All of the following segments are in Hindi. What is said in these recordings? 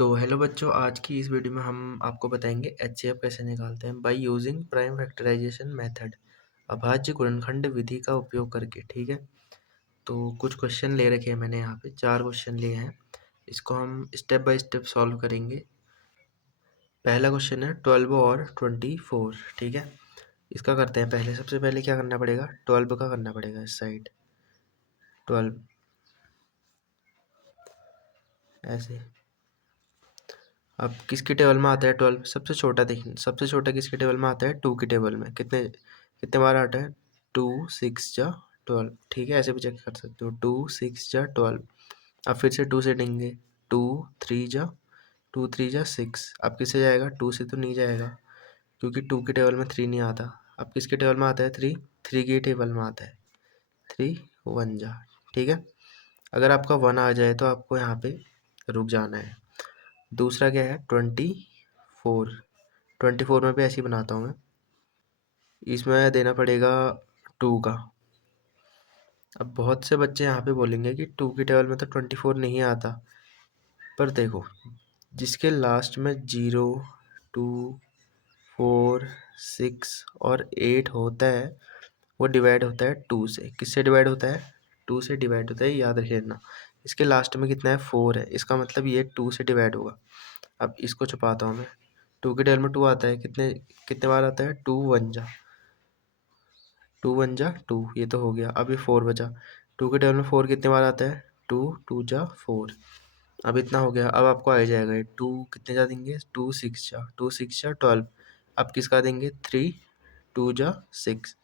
तो हेलो बच्चों, आज की इस वीडियो में हम आपको बताएंगे एचसीएफ कैसे निकालते हैं by using prime factorisation method, अभाज्य गुणनखंड विधि का उपयोग करके। ठीक है, तो कुछ क्वेश्चन ले रखे हैं मैंने यहाँ पे 4 क्वेश्चन लिए हैं। इसको हम स्टेप बाय स्टेप सॉल्व करेंगे। पहला क्वेश्चन है 12 और 24। ठीक है, इसका करते हैं। पहले सबसे पहले क्या करना पड़ेगा, 12 का करना पड़ेगा। इस साइड 12 ऐसे। अब किसकी टेबल में आता है 12? सबसे छोटा देखिए, सबसे छोटा किसके टेबल में आता है? 2 की टेबल में। कितने कितने बार आता है? 2 6 जा 12। ठीक है, ऐसे भी चेक कर सकते हो। 2 6 जा 12। अब फिर से 2 से देंगे। 2 3 जा 2 3 जा 6। अब किससे जाएगा? 2 से तो नहीं जाएगा, क्योंकि 2 की टेबल में 3 नहीं आता। अब किसके टेबल में आता है? 3 3 की टेबल में आता है। 3 1 जा। ठीक है, अगर आपका 1 आ जाए तो आपको यहाँ पे रुक जाना है। दूसरा क्या है? 24। 24 में भी ऐसे ही बनाता हूँ मैं। इसमें देना पड़ेगा 2 का। अब बहुत से बच्चे यहाँ पे बोलेंगे कि 2 की टेबल में तो 24 नहीं आता, पर देखो, जिसके लास्ट में 0 2 4 6 और 8 होता है, वो डिवाइड होता है 2 से। किससे डिवाइड होता है? 2 से डिवाइड होता है, याद रखना। इसके लास्ट में कितना है? 4 है, इसका मतलब ये 2 से डिवाइड होगा। अब इसको छुपाता हूँ मैं। 2 की टेबल में 2 आता है, कितने कितने बार आता है? 2 1 जा 2 1 जा 2, ये तो हो गया। अब ये 4 बचा। 2 के टेबल में 4 कितने बार आता है? 2 2 जा 4। अब इतना हो गया। अब आपको आ जाएगा ये 2 कितने जा देंगे? 2 6 जा 12। अब किसका देंगे? 3 2 जा 6।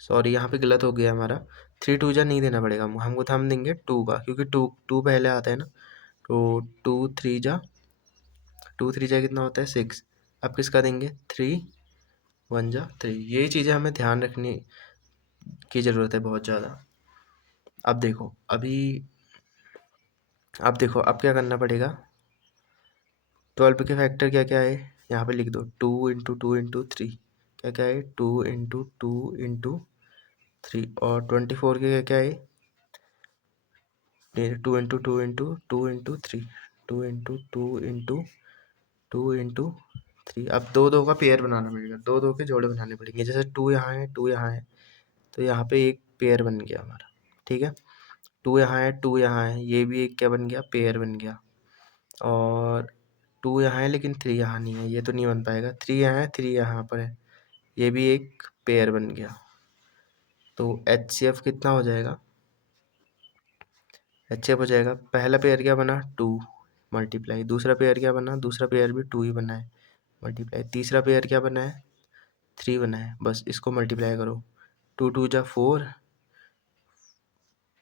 सॉरी, यहाँ पे गलत हो गया हमारा। 3 2 जा नहीं देना पड़ेगा हमको, तो हम देंगे 2 का, क्योंकि 2 2 पहले आता है ना। तो 2 3 जा कितना होता है? 6। अब किसका देंगे? 3 1 जा 3। ये चीज़ें हमें ध्यान रखने की ज़रूरत है बहुत ज़्यादा। अब देखो, अब देखो, अब क्या करना पड़ेगा? 12 के फैक्टर क्या क्या है, यहाँ पे लिख दो। 2 इंटू 2 इंटू 3 क्या क्या है? 2 इंटू 2 इंटू 3। और 24 के क्या क्या है? 2 into 2 into 2 into 3। 2 into 2 into 2 into 3। अब दो दो का पेयर बनाना पड़ेगा, दो दो के जोड़े बनाने पड़ेंगे। जैसे 2 यहाँ है 2 यहाँ है, तो यहाँ पे एक पेयर बन गया हमारा। ठीक है, 2 यहाँ है 2 यहाँ है, ये भी एक क्या बन गया? पेयर बन गया। और 2 यहाँ है लेकिन 3 यहाँ नहीं है, ये तो नहीं बन पाएगा। 3 यहाँ है 3 यहाँ पर है, ये भी एक पेयर बन गया। तो HCF कितना हो जाएगा? HCF हो जाएगा, पहला पेयर क्या बना? 2 मल्टीप्लाई। दूसरा पेयर क्या बना? दूसरा पेयर भी 2 ही बना है, मल्टीप्लाई। तीसरा पेयर क्या बना है? 3 बना है, बस इसको मल्टीप्लाई करो। 2 2 जा 4,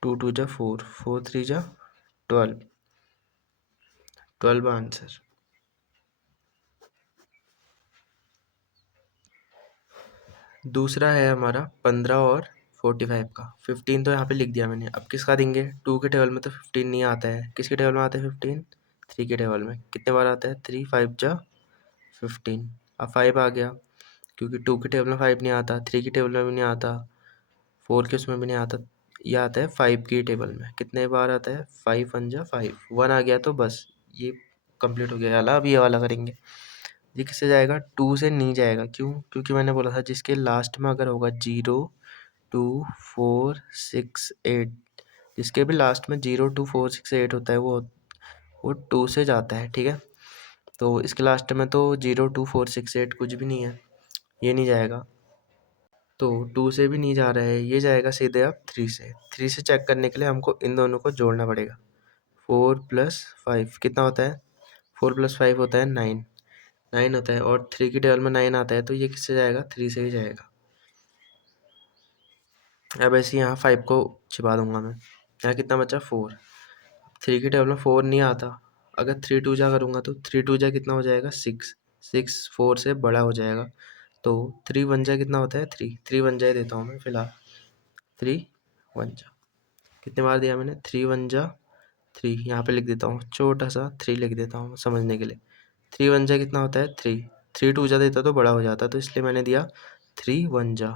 2 2 जा 4, 4 3 जा 12, 12 आंसर। दूसरा है हमारा 15 और 45 का। 15 तो यहाँ पे लिख दिया मैंने। अब किसका देंगे? 2 के टेबल में तो 15 नहीं आता है, किसके टेबल में आता है 15? 3 के टेबल में। कितने बार आता है? 3 5 जा 15। अब 5 आ गया, क्योंकि 2 के टेबल में 5 नहीं आता, 3 के टेबल में भी नहीं आता, 4 के उसमें भी नहीं आता। ये आता है 5 की टेबल में। कितने बार आता है? 5 1 जा 5। 1 आ गया तो बस ये कंप्लीट हो गया। वाला अब ये वाला करेंगे। ये किससे जाएगा? 2 से नहीं जाएगा। क्यों? क्योंकि मैंने बोला था जिसके लास्ट में अगर होगा 0 2 4 6 8, जिसके भी लास्ट में 0 2 4 6 8 होता है, वो 2 से जाता है। ठीक है, तो इसके लास्ट में तो 0 2 4 6 8 कुछ भी नहीं है, ये नहीं जाएगा। तो 2 से भी नहीं जा रहा है, ये जाएगा सीधे अब 3 से। 3 से चेक करने के लिए हमको इन दोनों को जोड़ना पड़ेगा। 4 + 5 कितना होता है? 4 + 5 होता है 9, 9 होता है। और 3 की टेबल में 9 आता है, तो ये किससे जाएगा? 3 से ही जाएगा। अब ऐसे यहाँ 5 को छिपा दूंगा मैं। यहाँ कितना बचा? 4। 3 की टेबल में 4 नहीं आता, अगर 3 2 जा करूँगा तो 3 2 जा कितना हो जाएगा? 6। 6 4 से बड़ा हो जाएगा, तो 3 1 जा कितना होता है? 3। 3 1 जा ही देता हूँ मैं फिलहाल। 3 1 जा कितने बार दिया मैंने? 3 1 जा 3। यहाँ पे लिख देता हूँ, छोटा सा 3 लिख देता हूँ समझने के लिए। 3 1 जा कितना होता है? 3। 3 2 जा देता तो बड़ा हो जाता, तो इसलिए मैंने दिया 3 1 जा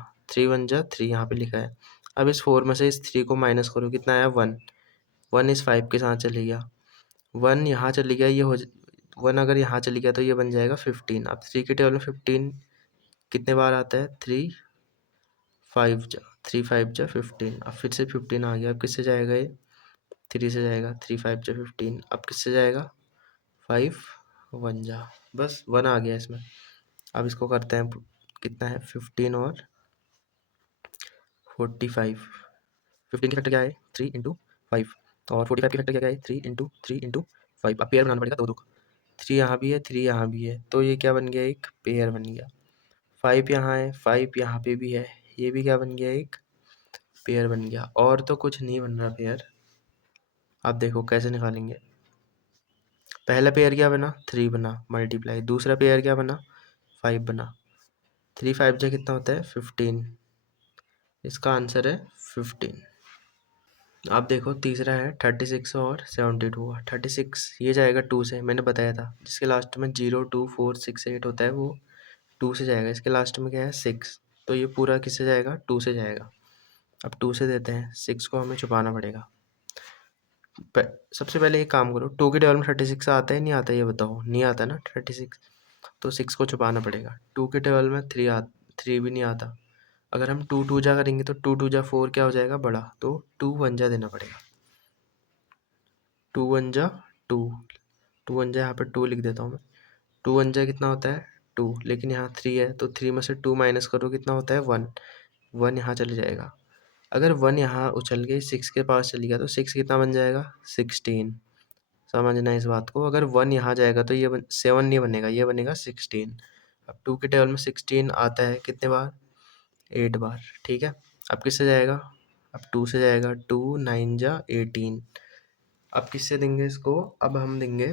3 यहाँ पे लिखा है। अब इस 4 में से इस 3 को माइनस करो, कितना आया? 1। 1 इस 5 के साथ चली गया, 1 यहाँ चली गया, ये 1 अगर यहाँ चली गया तो ये बन जाएगा 15। अब 3 के टेबल में 15 कितने बार आता है? 3 5 जा 3 5 जा 15। अब फिर से 15 आ गया, अब किससे जाएगा ये? 3 से जाएगा, 3 5 जा 15। अब किससे जाएगा? 5 1 जा, बस 1 आ गया इसमें। अब इसको करते हैं, कितना है? 15 और 45। 15 की फैक्टर क्या है? 3 इंटू 5, और 45 की फैक्टर क्या है? 3 इंटू 3 इंटू 5। अब पेयर बनाना पड़ेगा, दो दो का। 3 यहाँ भी है, 3 यहाँ भी है, तो ये क्या बन गया? एक पेयर बन गया। 5 यहाँ है, 5 यहाँ पे भी है, ये भी क्या बन गया? एक पेयर बन गया। और तो कुछ नहीं बन रहा पेयर। अब देखो कैसे निकालेंगे। पहला पेयर क्या बना? 3 बना, मल्टीप्लाई। दूसरा पेयर क्या बना? 5 बना। 3 5 जा कितना होता है? 15। इसका आंसर है 15। अब देखो तीसरा है 36 और 72। 36 ये जाएगा 2 से, मैंने बताया था, जिसके लास्ट में 0 2 4 6 8 होता है वो 2 से जाएगा। इसके लास्ट में क्या है? 6, तो ये पूरा किससे जाएगा? 2 से जाएगा। अब 2 से देते हैं, 6 को हमें छुपाना पड़ेगा। सबसे पहले एक काम करो, 2 के टेबल में 36 आता है नहीं आता? ये बताओ। नहीं आता ना 36, तो 6 को छुपाना पड़ेगा। 2 के टेबल में 3 भी नहीं आता। अगर हम 2 2 जा करेंगे तो 2 2 जा 4 क्या हो जाएगा? बड़ा, तो 2 1 जा देना पड़ेगा। 2 1 जा 2, 2 1 जा, यहाँ पे 2 लिख देता हूँ मैं। 2 1 जा कितना होता है? 2, लेकिन यहाँ 3 है, तो 3 में से 2 माइनस करो, कितना होता है? 1। 1 यहाँ चले जाएगा। अगर 1 यहाँ उछल के 6 के पास चली गया तो 6 कितना बन जाएगा? 16। समझना इस बात को। अगर 1 यहाँ जाएगा तो ये 7 नहीं बनेगा, ये बनेगा 16। अब 2 के टेबल में 16 आता है कितने बार? 8 बार, ठीक है। अब किससे जाएगा? अब 2 से जाएगा, 2 9 जा 18। अब किससे देंगे इसको? अब हम देंगे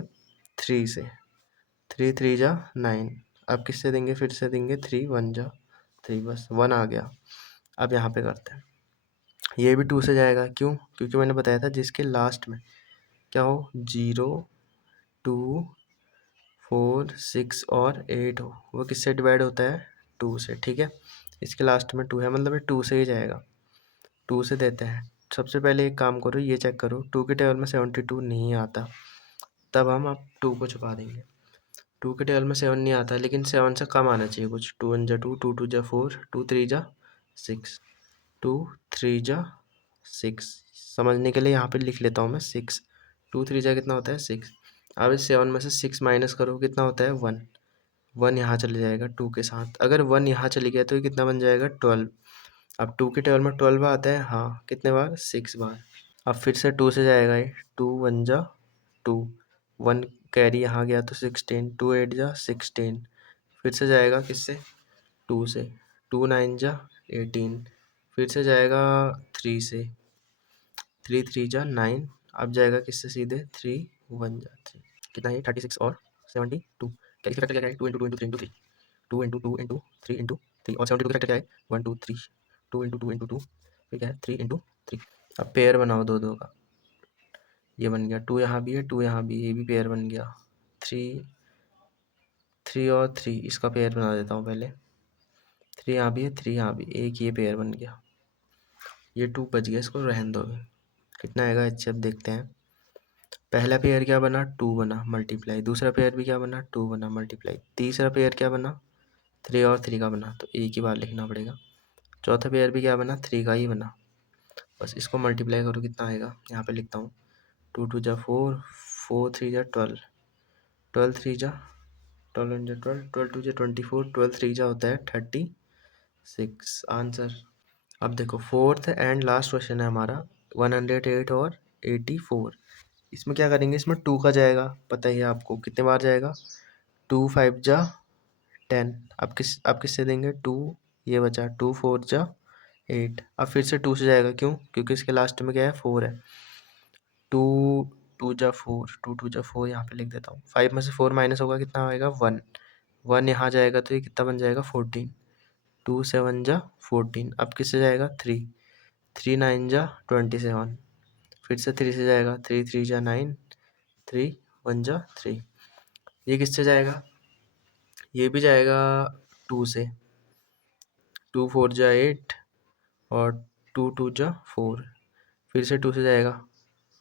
3 से, 3 3 जा 9। अब किससे देंगे? फिर से देंगे 3 1 जा 3, बस 1 आ गया। अब यहाँ पे करते हैं, ये भी 2 से जाएगा, क्यों? क्योंकि मैंने बताया था जिसके लास्ट में क्या हो? 0 2 4 6 और 8 हो, वो किससे डिवाइड होता है? 2 से, ठीक है। इसके लास्ट में 2 है, मतलब ये 2 से ही जाएगा। 2 से देते हैं। सबसे पहले एक काम करो, ये चेक करो, 2 के टेबल में 72 नहीं आता, तब हम अब 2 को छुपा देंगे। 2 के टेबल में 7 नहीं आता, लेकिन 7 से कम आना चाहिए कुछ। 2 1 जा 2, 2 2 जा 4, 2 3 जा 6, 2 3 जा 6। समझने के लिए यहाँ पे लिख लेता हूँ मैं 6। 2 3 जा कितना होता है? 6। अब इस 7 में से 6 माइनस करो, कितना होता है? 1। 1 यहाँ चले जाएगा 2 के साथ। अगर 1 यहाँ चली गया तो ये कितना बन जाएगा? 12। अब 2 के टेबल में 12 आता है, हाँ, कितने बार? 6 बार। अब फिर से 2 से जाएगा ये, 2 1 जा 2, 1 कैरी यहाँ गया तो 16, 2 8 जा 16। फिर से जाएगा किससे? 2 से, 2 9 जा 18। फिर से जाएगा 3 से, 3 3 जा 9। अब जाएगा किससे? सीधे 3 1 जा 3। कितना है? 36 और 72। क्या इसकी फैक्टर क्या है? 2 into 2 into 3 into 3, 2 into 2 into 3 into 3, और 72 की फैक्टर क्या है? 1 2 3, 2 इंटू 2 इंटू 2, फिर क्या है? 3 इंटू 3। अब पेयर बनाओ दो दो का, ये बन गया। 2 यहाँ भी है, 2 यहाँ भी, ये भी पेयर बन गया। 3 3 और 3, इसका पेयर बना देता हूँ पहले। 3 यहाँ भी है, 3 यहाँ भी, एक ये पेयर बन गया। ये 2 बच गया, इसको रहने दो अभी। कितना आएगा? अच्छा अब देखते हैं। पहला पेयर क्या बना? 2 बना, मल्टीप्लाई। दूसरा पेयर भी क्या बना? 2 बना, मल्टीप्लाई। तीसरा पेयर क्या बना? 3 और 3 का बना, तो एक ही बार लिखना पड़ेगा। चौथा पेयर भी क्या बना? 3 का ही बना। बस इसको मल्टीप्लाई करो, कितना आएगा? यहाँ पे लिखता हूँ, 2 2 जा 4, 4 3 जा 12, 12 3 जा 12 1 जा 12, 12 2 जा 24, 12 3 जा होता है 36 आंसर। अब देखो फोर्थ एंड लास्ट क्वेश्चन है हमारा, 108 और 84। इसमें क्या करेंगे? इसमें 2 का जाएगा, पता ही है आपको कितने बार जाएगा? 2 5 जा 10। अब किससे देंगे? 2, ये बचा 2 4 जा 8। अब फिर से 2 से जाएगा, क्यों? क्योंकि इसके लास्ट में क्या है? 4 है। 2 2 जा 4, 2 2 जा 4, यहाँ पे लिख देता हूँ। 5 में से 4 माइनस होगा, कितना आएगा? 1। 1 यहाँ जाएगा तो ये कितना बन जाएगा? 14। 2 7 जा 14। अब किससे जाएगा? 3, 3 9 जा 27। फिर से 3 से जाएगा, 3 3 जा 9, 3 1 जा 3। ये किससे जाएगा? ये भी जाएगा 2 से, 2 4 जा 8 और 2 2 जा 4। फिर से 2 से जाएगा,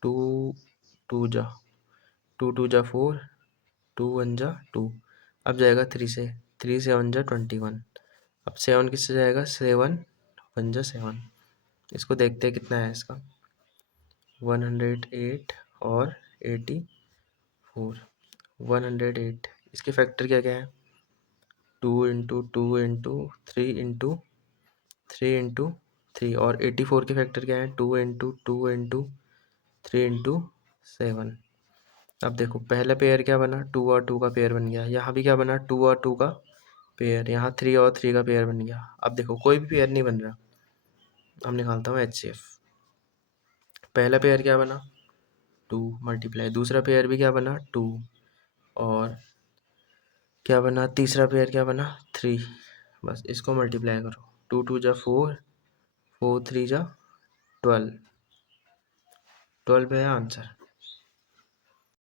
टू टू जा 4, 2 1 जा 2। अब जाएगा 3 से, 3 7 जा 21। अब 7 किससे जाएगा, 7 1 जा 7। इसको देखते हैं कितना है इसका, 108 और 84, 108। इसके फैक्टर क्या क्या है, 2 इंटू 2 इंटू 3 इंटू 3 इंटू 3। और 84 के फैक्टर क्या है, 2 इंटू 2 इंटू 3 इंटू 7। अब देखो पहला पेयर क्या बना, 2 और 2 का पेयर बन गया। यहाँ भी क्या बना, 2 और 2 का पेयर। यहाँ 3 और 3 का पेयर बन गया। अब देखो कोई भी पेयर नहीं बन रहा, हम निकालता हूँ HCF। पहला पेयर क्या बना, 2 मल्टीप्लाई, दूसरा पेयर भी क्या बना, 2, और क्या बना, तीसरा पेयर क्या बना, 3। बस इसको मल्टीप्लाई करो, 2 2 जा 4, 4 3 जा 12 है आंसर।